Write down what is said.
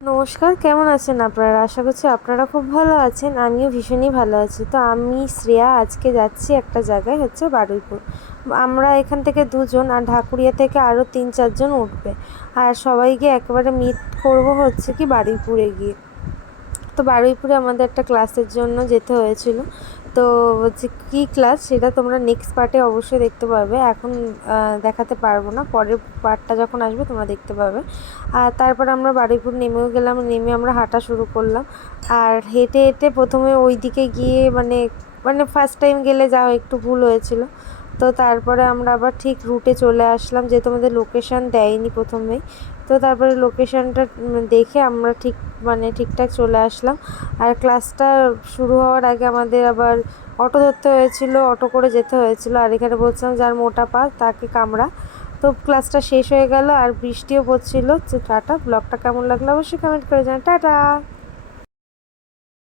নমস্কার, কেমন আছেন আপনারা? আশা করছি আপনারা খুব ভালো আছেন। আমিও ভীষণই ভালো আছি। তো আমি শ্রেয়া আজকে যাচ্ছি একটা জায়গায়, হচ্ছে বারুইপুর। আমরা এখান থেকে দুজন, আর ঢাকুরিয়া থেকে আরও 3-4 জন উঠবে। আর সবাইকে একেবারে মিট করব হচ্ছে কি বারুইপুরে গিয়ে। তো বারুইপুরে আমাদের একটা ক্লাসের জন্য যেতে হয়েছিল। তো হচ্ছে কী ক্লাস সেটা তোমরা নেক্সট পার্টে অবশ্যই দেখতে পাবে। এখন দেখাতে পারবো না, পরের পার্টটা যখন আসবে তোমরা দেখতে পাবে। আর তারপর আমরা বারুইপুর নেমেও গেলাম। নেমে আমরা হাঁটা শুরু করলাম। আর হেঁটে হেঁটে প্রথমে ওই দিকে গিয়ে মানে মানে ফার্স্ট টাইম গেলে যাও একটু ভুল হয়েছিল। তো তারপরে আমরা আবার ঠিক রুটে চলে আসলাম, যেহেতু আমাদের লোকেশান দেয়নি প্রথমেই। তো তারপরে লোকেশানটা দেখে আমরা ঠিকঠাক চলে আসলাম। আর ক্লাসটা শুরু হওয়ার আগে আমাদের আবার অটো ধরতে হয়েছিল, অটো করে যেতে হয়েছিল। আর এখানে বলছিলাম যার মোটা পা তাকে কামড়া। তো ক্লাসটা শেষ হয়ে গেল আর বৃষ্টিও পড়ছিল। তো টাটা, ব্লগটা কেমন লাগলো অবশ্যই কমেন্ট করে জানান। টাটা।